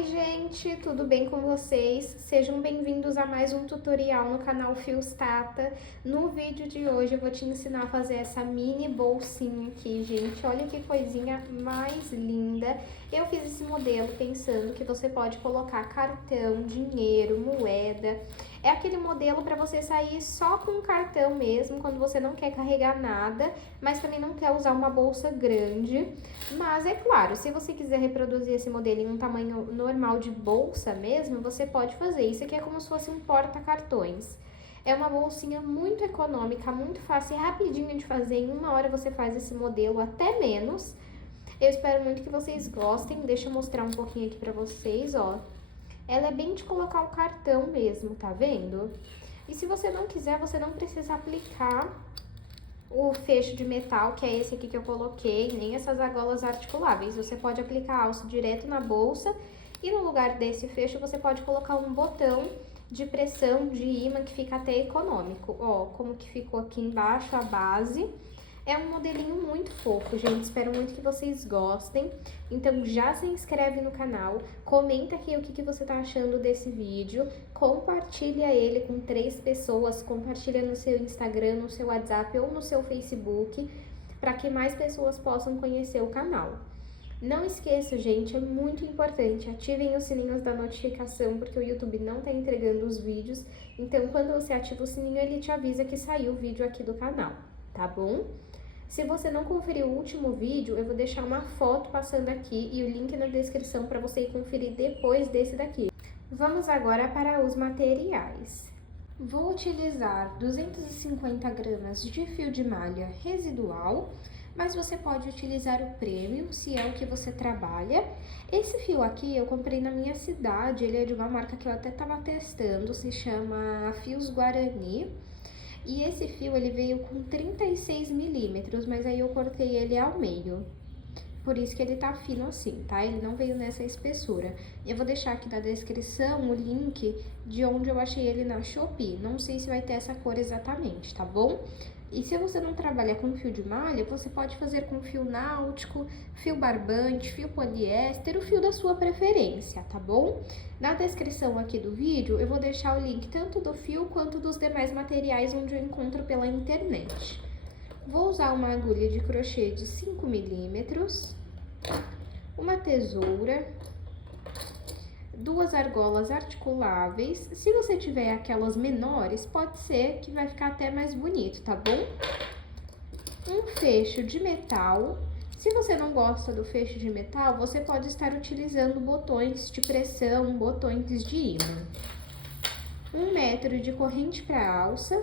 Oi gente, tudo bem com vocês? Sejam bem-vindos a mais um tutorial no canal Fios Tata. No vídeo de hoje eu vou te ensinar a fazer essa mini bolsinha aqui, gente. Olha que coisinha mais linda. Eu fiz esse modelo pensando que você pode colocar cartão, dinheiro, moeda. É aquele modelo para você sair só com o cartão mesmo, quando você não quer carregar nada, mas também não quer usar uma bolsa grande. Mas é claro, se você quiser reproduzir esse modelo em um tamanho normal de bolsa mesmo, você pode fazer. Isso aqui é como se fosse um porta-cartões. É uma bolsinha muito econômica, muito fácil e rapidinho de fazer. Em 1 hora você faz esse modelo, até menos. Eu espero muito que vocês gostem. Deixa eu mostrar um pouquinho aqui pra vocês, ó. Ela é bem de colocar o cartão mesmo, tá vendo? E se você não quiser, você não precisa aplicar o fecho de metal, que é esse aqui que eu coloquei, nem essas argolas articuláveis. Você pode aplicar a alça direto na bolsa e no lugar desse fecho você pode colocar um botão de pressão de ímã que fica até econômico. Ó, como que ficou aqui embaixo a base. É um modelinho muito fofo, gente. Espero muito que vocês gostem. Então já se inscreve no canal, comenta aqui o que você tá achando desse vídeo, compartilha ele com 3 pessoas, compartilha no seu Instagram, no seu WhatsApp ou no seu Facebook, para que mais pessoas possam conhecer o canal. Não esqueça, gente, é muito importante, ativem os sininhos da notificação, porque o YouTube não tá entregando os vídeos, então quando você ativa o sininho, ele te avisa que saiu o vídeo aqui do canal, tá bom? Se você não conferiu o último vídeo, eu vou deixar uma foto passando aqui e o link na descrição para você ir conferir depois desse daqui. Vamos agora para os materiais. Vou utilizar 250 gramas de fio de malha residual, mas você pode utilizar o premium, se é o que você trabalha. Esse fio aqui eu comprei na minha cidade, ele é de uma marca que eu até estava testando, se chama Fios Guarani. E esse fio, ele veio com 36 milímetros, mas aí eu cortei ele ao meio. Por isso que ele tá fino assim, tá? Ele não veio nessa espessura. Eu vou deixar aqui na descrição o link de onde eu achei ele na Shopee. Não sei se vai ter essa cor exatamente, tá bom? E se você não trabalha com fio de malha, você pode fazer com fio náutico, fio barbante, fio poliéster, o fio da sua preferência, tá bom? Na descrição aqui do vídeo, eu vou deixar o link tanto do fio quanto dos demais materiais onde eu encontro pela internet. Vou usar uma agulha de crochê de 5 milímetros, uma tesoura, 2 argolas articuláveis. Se você tiver aquelas menores, pode ser que vai ficar até mais bonito, tá bom? Um fecho de metal. Se você não gosta do fecho de metal, você pode estar utilizando botões de pressão, botões de ímã. 1 metro de corrente para alça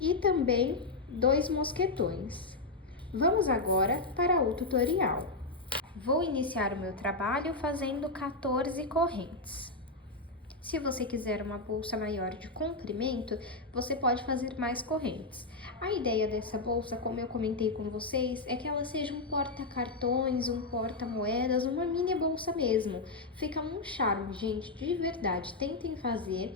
e também 2 mosquetões. Vamos agora para o tutorial. Vou iniciar o meu trabalho fazendo 14 correntes. Se você quiser uma bolsa maior de comprimento, você pode fazer mais correntes. A ideia dessa bolsa, como eu comentei com vocês, é que ela seja um porta-cartões, um porta-moedas, uma mini bolsa mesmo. Fica um charme, gente, de verdade. Tentem fazer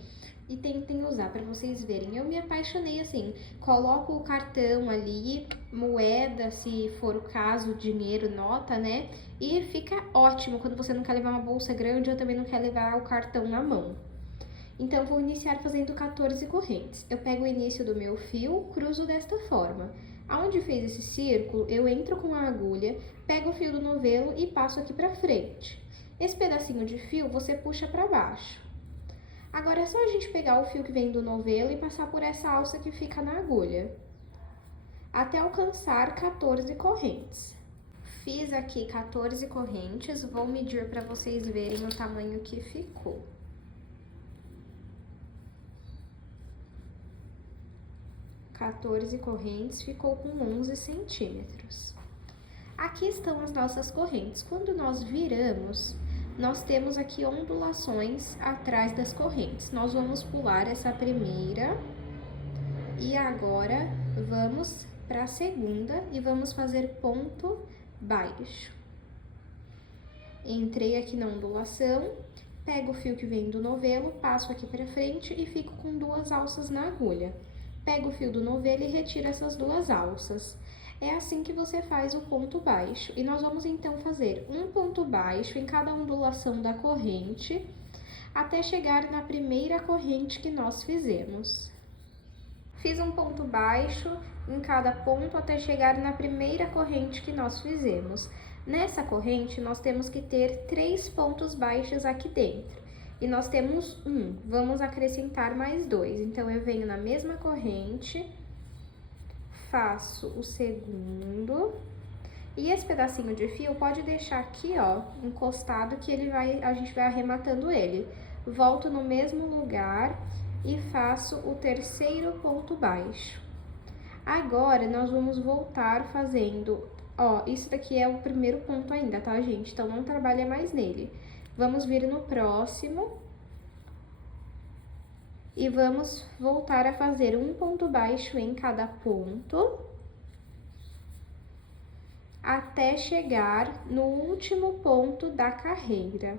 e tentem usar para vocês verem. Eu me apaixonei assim, coloco o cartão ali, moeda, se for o caso, dinheiro, nota, né? E fica ótimo quando você não quer levar uma bolsa grande ou também não quer levar o cartão na mão. Então, vou iniciar fazendo 14 correntes. Eu pego o início do meu fio, cruzo desta forma. Aonde fez esse círculo, eu entro com a agulha, pego o fio do novelo e passo aqui pra frente. Esse pedacinho de fio, você puxa pra baixo. Agora, é só a gente pegar o fio que vem do novelo e passar por essa alça que fica na agulha, até alcançar 14 correntes. Fiz aqui 14 correntes, vou medir para vocês verem o tamanho que ficou. (14 correntes) ficou com 11 centímetros. Aqui estão as nossas correntes. Quando nós viramos, nós temos aqui ondulações atrás das correntes. Nós vamos pular essa primeira e agora vamos para a segunda e vamos fazer ponto baixo. Entrei aqui na ondulação, pego o fio que vem do novelo, passo aqui para frente e fico com 2 alças na agulha. Pego o fio do novelo e retiro essas 2 alças. É assim que você faz o ponto baixo. E nós vamos então fazer um ponto baixo em cada ondulação da corrente, até chegar na primeira corrente que nós fizemos. Fiz um ponto baixo em cada ponto até chegar na primeira corrente que nós fizemos. Nessa corrente, nós temos que ter 3 pontos baixos aqui dentro. E nós temos 1, vamos acrescentar mais 2. Então, eu venho na mesma corrente, faço o segundo, e esse pedacinho de fio pode deixar aqui, ó, encostado, que a gente vai arrematando ele. Volto no mesmo lugar e faço o terceiro ponto baixo. Agora, nós vamos voltar fazendo, ó, isso daqui é o primeiro ponto ainda, tá, gente? Então, não trabalha mais nele. Vamos vir no próximo e vamos voltar a fazer um ponto baixo em cada ponto, até chegar no último ponto da carreira.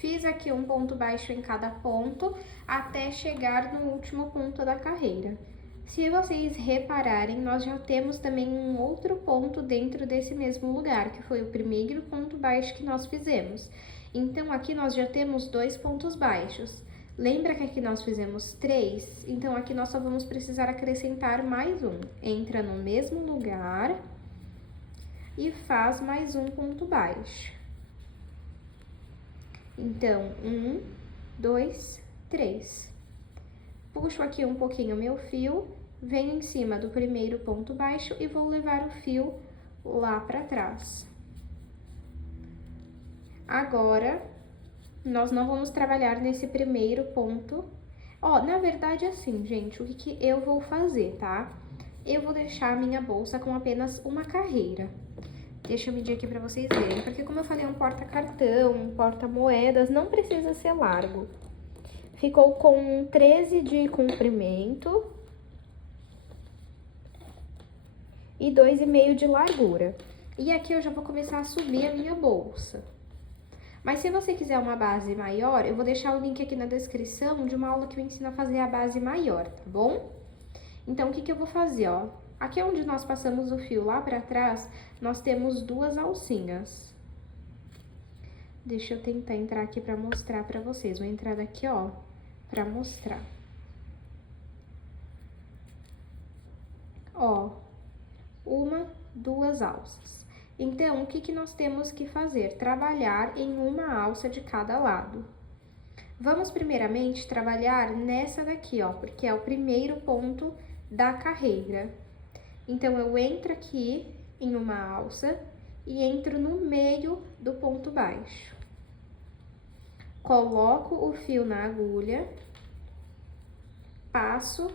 Fiz aqui um ponto baixo em cada ponto, até chegar no último ponto da carreira. Se vocês repararem, nós já temos também um outro ponto dentro desse mesmo lugar, que foi o primeiro ponto baixo que nós fizemos. Então, aqui nós já temos 2 pontos baixos. Lembra que aqui nós fizemos 3? Então, aqui nós só vamos precisar acrescentar mais um. Entra no mesmo lugar e faz mais um ponto baixo. Então, 1, 2, 3. Puxo aqui um pouquinho meu fio, venho em cima do primeiro ponto baixo e vou levar o fio lá para trás. Agora, nós não vamos trabalhar nesse primeiro ponto. Ó, na verdade, assim, gente, o que eu vou fazer, tá? Eu vou deixar a minha bolsa com apenas uma carreira. Deixa eu medir aqui pra vocês verem, porque como eu falei, é um porta-cartão, um porta-moedas, não precisa ser largo. Ficou com 13 de comprimento e 2,5 de largura. E aqui eu já vou começar a subir a minha bolsa. Mas se você quiser uma base maior, eu vou deixar o link aqui na descrição de uma aula que eu ensino a fazer a base maior, tá bom? Então, o que eu vou fazer, ó? Aqui onde nós passamos o fio lá pra trás, nós temos 2 alcinhas. Deixa eu tentar entrar aqui pra mostrar pra vocês. Vou entrar daqui, ó, pra mostrar. Ó, 1, 2 alças. Então, o que nós temos que fazer? Trabalhar em uma alça de cada lado. Vamos primeiramente trabalhar nessa daqui, ó, porque é o primeiro ponto da carreira. Então, eu entro aqui em uma alça e entro no meio do ponto baixo. Coloco o fio na agulha, passo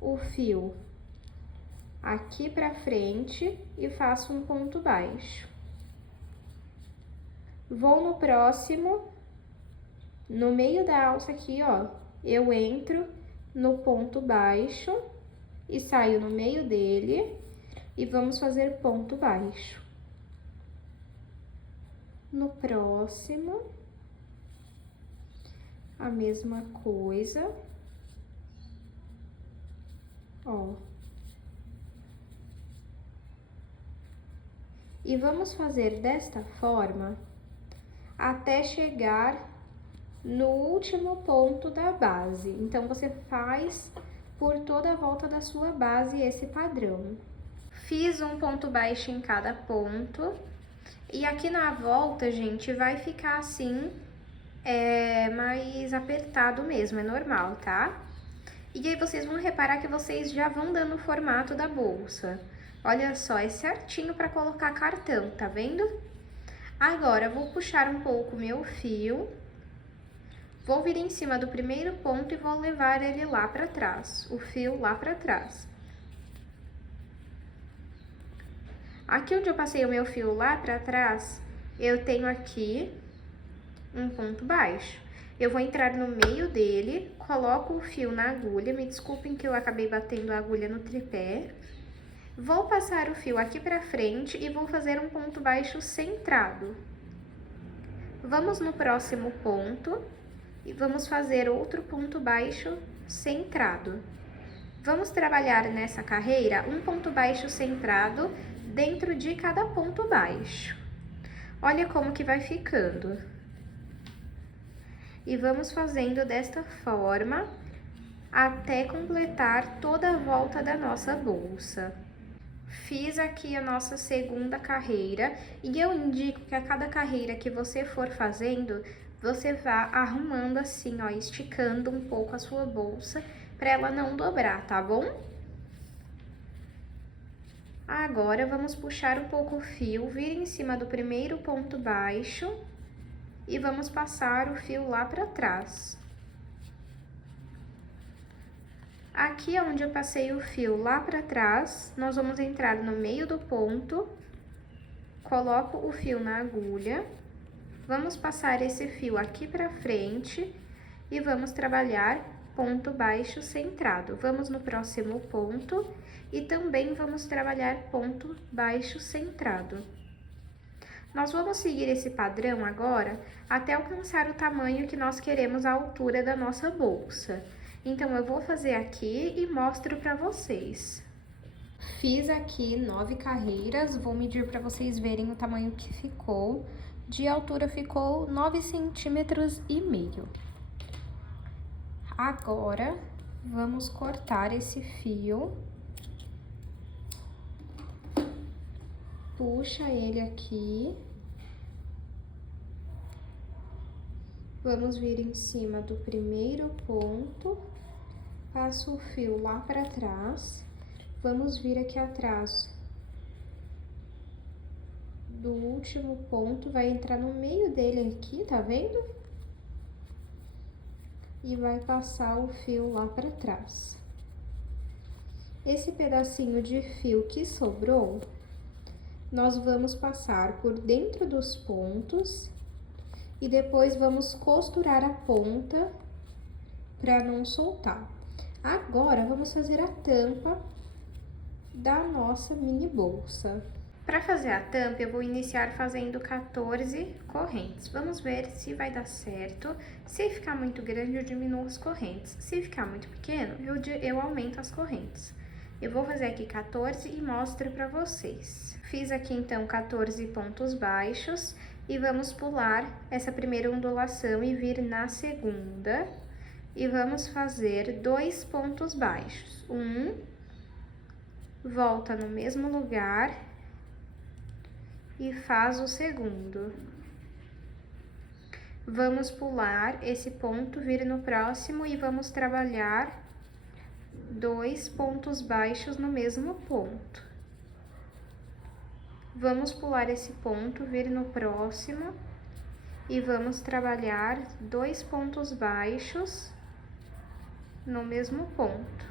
o fio aqui pra frente e faço um ponto baixo. Vou no próximo, no meio da alça aqui, ó, eu entro no ponto baixo e saio no meio dele e vamos fazer ponto baixo. No próximo, a mesma coisa, ó. E vamos fazer desta forma até chegar no último ponto da base. Então, você faz por toda a volta da sua base esse padrão. Fiz um ponto baixo em cada ponto. E aqui na volta, gente, vai ficar assim, mais apertado mesmo, é normal, tá? E aí, vocês vão reparar que vocês já vão dando o formato da bolsa. Olha só, é certinho para colocar cartão, tá vendo? Agora, eu vou puxar um pouco meu fio, vou vir em cima do primeiro ponto e vou levar ele lá para trás, o fio lá para trás. Aqui onde eu passei o meu fio lá para trás, eu tenho aqui um ponto baixo. Eu vou entrar no meio dele, coloco o fio na agulha, me desculpem que eu acabei batendo a agulha no tripé. Vou passar o fio aqui pra frente e vou fazer um ponto baixo centrado. Vamos no próximo ponto e vamos fazer outro ponto baixo centrado. Vamos trabalhar nessa carreira um ponto baixo centrado dentro de cada ponto baixo. Olha como que vai ficando. E vamos fazendo desta forma até completar toda a volta da nossa bolsa. Fiz aqui a nossa segunda carreira e eu indico que a cada carreira que você for fazendo, você vá arrumando assim, ó, esticando um pouco a sua bolsa para ela não dobrar, tá bom? Agora, vamos puxar um pouco o fio, vir em cima do primeiro ponto baixo e vamos passar o fio lá para trás. Aqui onde eu passei o fio lá para trás, nós vamos entrar no meio do ponto, coloco o fio na agulha, vamos passar esse fio aqui para frente e vamos trabalhar ponto baixo centrado. Vamos no próximo ponto e também vamos trabalhar ponto baixo centrado. Nós vamos seguir esse padrão agora até alcançar o tamanho que nós queremos, a altura da nossa bolsa. Então, eu vou fazer aqui e mostro para vocês. Fiz aqui 9 carreiras, vou medir para vocês verem o tamanho que ficou. De altura ficou 9,5 centímetros. Agora, vamos cortar esse fio. Puxa ele aqui. Vamos vir em cima do primeiro ponto, passo o fio lá para trás, vamos vir aqui atrás do último ponto, vai entrar no meio dele aqui, tá vendo? E vai passar o fio lá para trás. Esse pedacinho de fio que sobrou, nós vamos passar por dentro dos pontos e depois vamos costurar a ponta para não soltar. Agora, vamos fazer a tampa da nossa mini bolsa. Para fazer a tampa, eu vou iniciar fazendo 14 correntes. Vamos ver se vai dar certo. Se ficar muito grande, eu diminuo as correntes. Se ficar muito pequeno, eu aumento as correntes. Eu vou fazer aqui 14 e mostro para vocês. Fiz aqui, então, 14 pontos baixos. E vamos pular essa primeira ondulação e vir na segunda. E vamos fazer 2 pontos baixos. Volta no mesmo lugar e faz o segundo. Vamos pular esse ponto, vir no próximo e vamos trabalhar 2 pontos baixos no mesmo ponto. Vamos pular esse ponto, vir no próximo e vamos trabalhar 2 pontos baixos no mesmo ponto.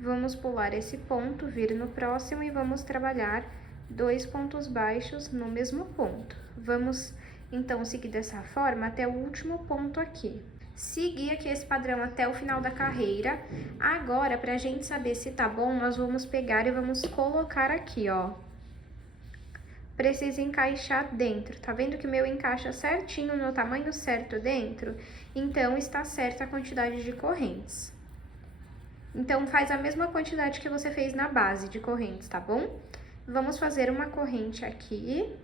Vamos pular esse ponto, vir no próximo e vamos trabalhar 2 pontos baixos no mesmo ponto. Vamos, então, seguir dessa forma até o último ponto aqui. Seguir aqui esse padrão até o final da carreira. Agora, pra gente saber se tá bom, nós vamos pegar e vamos colocar aqui, ó. Precisa encaixar dentro. Tá vendo que o meu encaixa certinho no tamanho certo dentro? Então, está certa a quantidade de correntes. Então, faz a mesma quantidade que você fez na base de correntes, tá bom? Vamos fazer uma corrente aqui.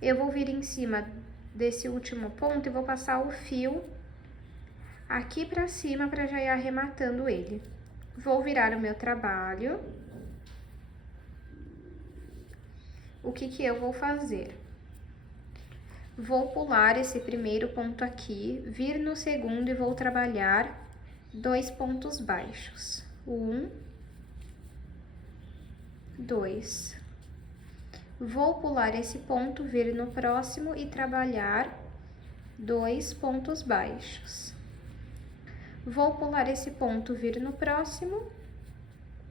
Eu vou vir em cima desse último ponto e vou passar o fio aqui pra cima pra já ir arrematando ele. Vou virar o meu trabalho. O que eu vou fazer? Vou pular esse primeiro ponto aqui, vir no segundo e vou trabalhar 2 pontos baixos. 1, 2. Vou pular esse ponto, vir no próximo e trabalhar 2 pontos baixos. Vou pular esse ponto, vir no próximo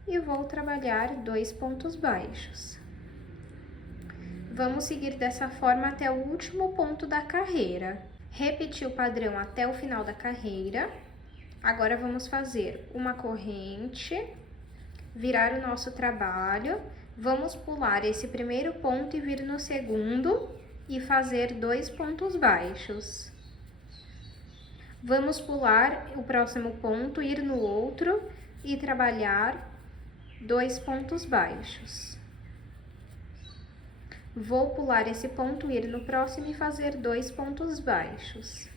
e vou trabalhar 2 pontos baixos. Vamos seguir dessa forma até o último ponto da carreira. Repetir o padrão até o final da carreira. Agora, vamos fazer uma corrente, virar o nosso trabalho. Vamos pular esse primeiro ponto e vir no segundo e fazer 2 pontos baixos. Vamos pular o próximo ponto, ir no outro e trabalhar 2 pontos baixos. Vou pular esse ponto, ir no próximo e fazer 2 pontos baixos.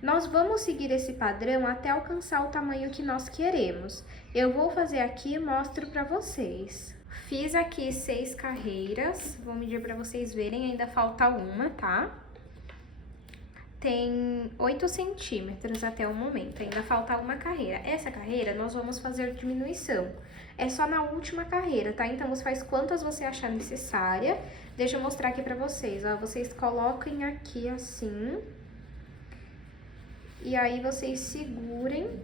Nós vamos seguir esse padrão até alcançar o tamanho que nós queremos. Eu vou fazer aqui e mostro para vocês. Fiz aqui 6 carreiras, vou medir para vocês verem, ainda falta uma, tá? Tem 8 centímetros até o momento, ainda falta uma carreira. Essa carreira nós vamos fazer diminuição. É só na última carreira, tá? Então, você faz quantas você achar necessária. Deixa eu mostrar aqui pra vocês, ó. Vocês coloquem aqui assim. E aí, vocês segurem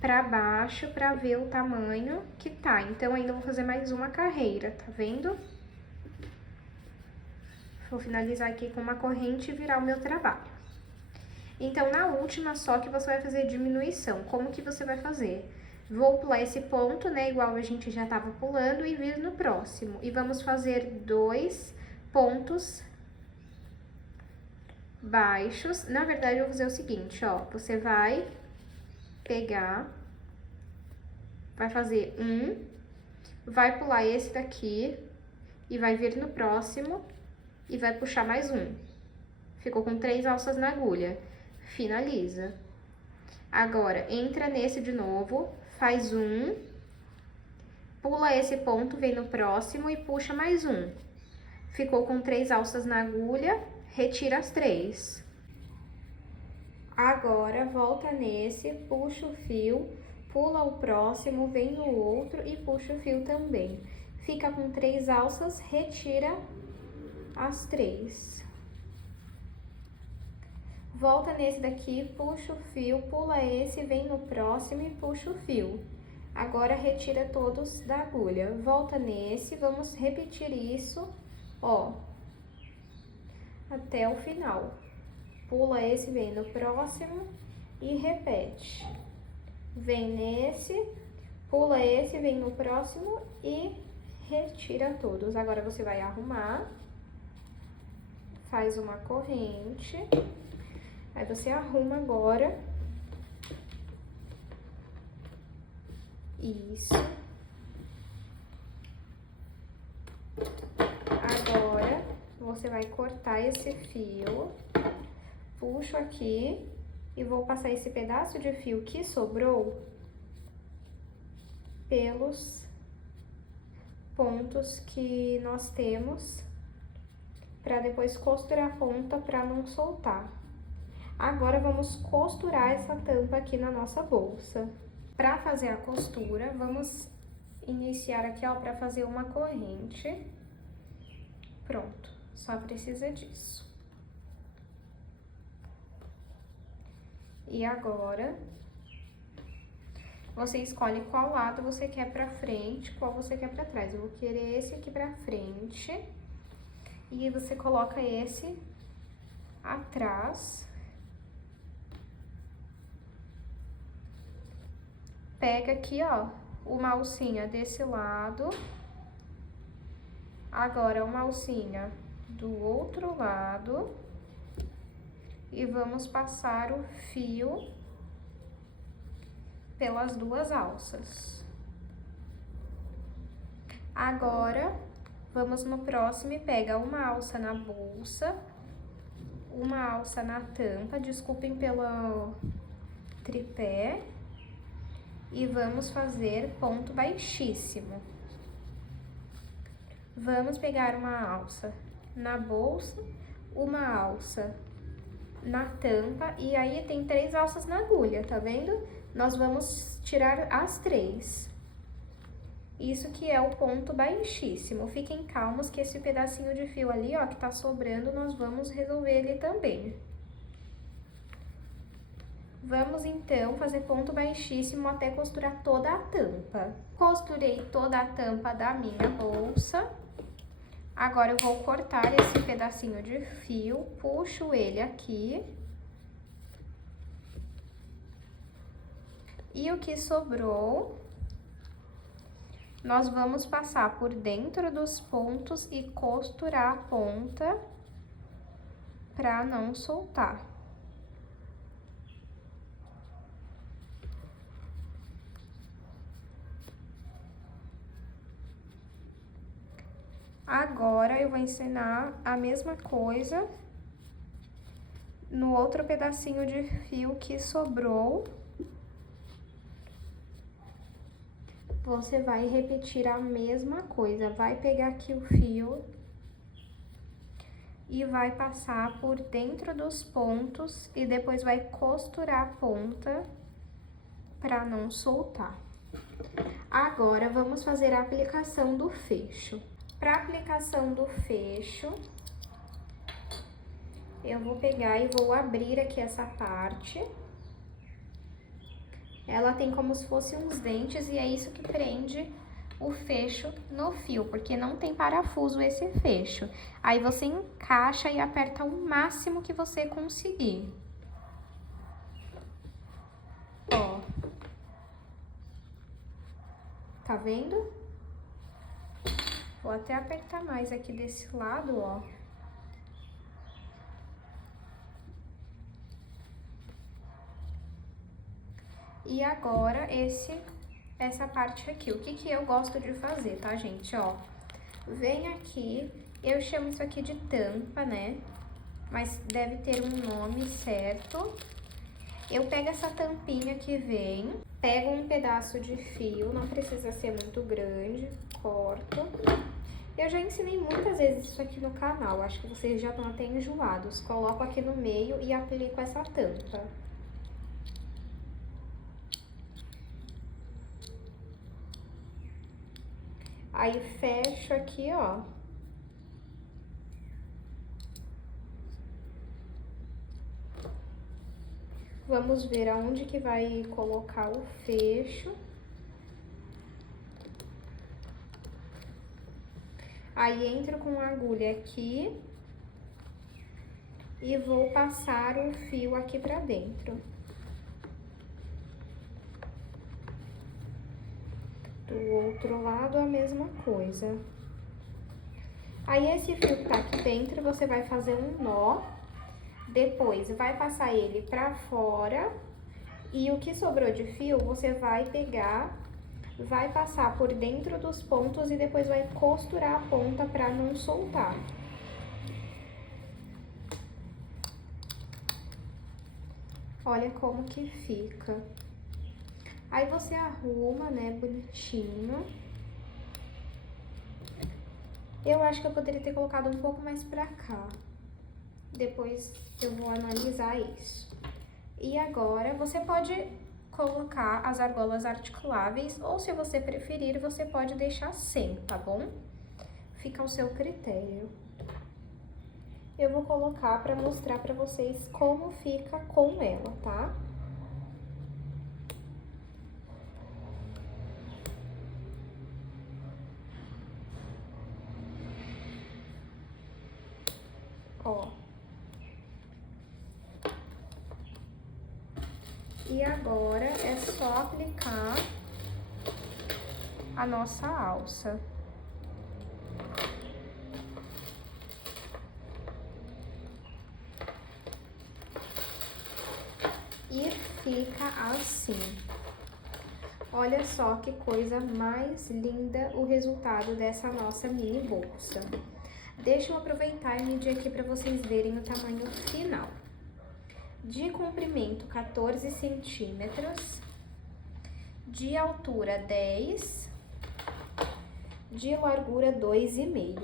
pra baixo pra ver o tamanho que tá. Então, ainda vou fazer mais uma carreira, tá vendo? Vou finalizar aqui com uma corrente e virar o meu trabalho. Então, na última só que você vai fazer diminuição. Como que você vai fazer? Vou pular esse ponto, né, igual a gente já tava pulando, e vir no próximo. E vamos fazer 2 pontos baixos. Na verdade, eu vou fazer o seguinte, ó. Você vai pegar, vai fazer vai pular esse daqui e vai vir no próximo e vai puxar mais um. Ficou com 3 alças na agulha. Finaliza. Agora, entra nesse de novo, faz pula esse ponto, vem no próximo e puxa mais um. Ficou com 3 alças na agulha, retira as 3. Agora, volta nesse, puxa o fio, pula o próximo, vem no outro e puxa o fio também. Fica com 3 alças, retira as 3. Volta nesse daqui, puxa o fio, pula esse, vem no próximo e puxa o fio. Agora, retira todos da agulha. Volta nesse, vamos repetir isso, ó, até o final. Pula esse, vem no próximo e repete. Vem nesse, pula esse, vem no próximo e retira todos. Agora, você vai arrumar, faz uma corrente. Aí, você arruma agora. Isso. Agora, você vai cortar esse fio. Puxo aqui e vou passar esse pedaço de fio que sobrou pelos pontos que nós temos, para depois costurar a ponta para não soltar. Agora, vamos costurar essa tampa aqui na nossa bolsa. Para fazer a costura, vamos iniciar aqui, ó, para fazer uma corrente. Pronto, só precisa disso. E agora, você escolhe qual lado você quer pra frente, qual você quer pra trás. Eu vou querer esse aqui pra frente. E você coloca esse atrás. Pega aqui, ó, uma alcinha desse lado. Agora, uma alcinha do outro lado. E vamos passar o fio pelas 2 alças. Agora, vamos no próximo e pega uma alça na bolsa, uma alça na tampa, desculpem pelo tripé. E vamos fazer ponto baixíssimo. Vamos pegar uma alça na bolsa, uma alça na tampa, e aí tem 3 alças na agulha, tá vendo? Nós vamos tirar as 3. Isso que é o ponto baixíssimo. Fiquem calmos que esse pedacinho de fio ali, ó, que tá sobrando, nós vamos resolver ele também. Vamos, então, fazer ponto baixíssimo até costurar toda a tampa. Costurei toda a tampa da minha bolsa. Agora, eu vou cortar esse pedacinho de fio, puxo ele aqui. E o que sobrou, nós vamos passar por dentro dos pontos e costurar a ponta pra não soltar. Agora, eu vou ensinar a mesma coisa no outro pedacinho de fio que sobrou. Você vai repetir a mesma coisa, vai pegar aqui o fio e vai passar por dentro dos pontos e depois vai costurar a ponta para não soltar. Agora, vamos fazer a aplicação do fecho. Para aplicação do fecho, eu vou pegar e vou abrir aqui essa parte. Ela tem como se fosse uns dentes e é isso que prende o fecho no fio, porque não tem parafuso esse fecho. Aí você encaixa e aperta o máximo que você conseguir. Ó. Tá vendo? Vou até apertar mais aqui desse lado, ó. E agora, essa parte aqui, o que eu gosto de fazer, tá, gente? Ó, vem aqui, eu chamo isso aqui de tampa, né? Mas deve ter um nome certo. Eu pego essa tampinha que vem, pego um pedaço de fio, não precisa ser muito grande, corto. Eu já ensinei muitas vezes isso aqui no canal, acho que vocês já estão até enjoados. Coloco aqui no meio e aplico essa tampa. Aí, fecho aqui, ó. Vamos ver aonde que vai colocar o fecho. Aí, entro com a agulha aqui e vou passar o fio aqui pra dentro. Do outro lado, a mesma coisa. Aí, esse fio que tá aqui dentro, você vai fazer um nó. Depois, vai passar ele pra fora. E o que sobrou de fio, você vai pegar, vai passar por dentro dos pontos e depois vai costurar a ponta pra não soltar. Olha como que fica. Aí você arruma, né, bonitinho. Eu acho que eu poderia ter colocado um pouco mais pra cá. Depois eu vou analisar isso. E agora, você pode colocar as argolas articuláveis, ou se você preferir, você pode deixar sem, tá bom? Fica ao seu critério. Eu vou colocar pra mostrar pra vocês como fica com ela, tá? Ó. E agora é só aplicar a nossa alça. E fica assim. Olha só que coisa mais linda o resultado dessa nossa mini bolsa. Deixa eu aproveitar e medir aqui para vocês verem o tamanho final. De comprimento, 14 centímetros. De altura, 10. De largura, 2,5.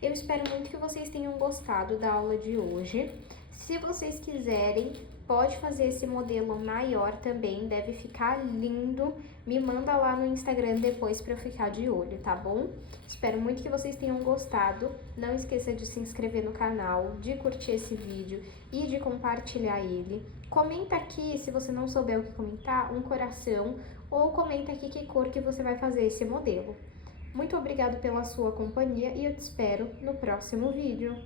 Eu espero muito que vocês tenham gostado da aula de hoje. Se vocês quiserem, pode fazer esse modelo maior também, deve ficar lindo. Me manda lá no Instagram depois pra eu ficar de olho, tá bom? Espero muito que vocês tenham gostado. Não esqueça de se inscrever no canal, de curtir esse vídeo e de compartilhar ele. Comenta aqui, se você não souber o que comentar, um coração, ou comenta aqui que cor que você vai fazer esse modelo. Muito obrigado pela sua companhia e eu te espero no próximo vídeo.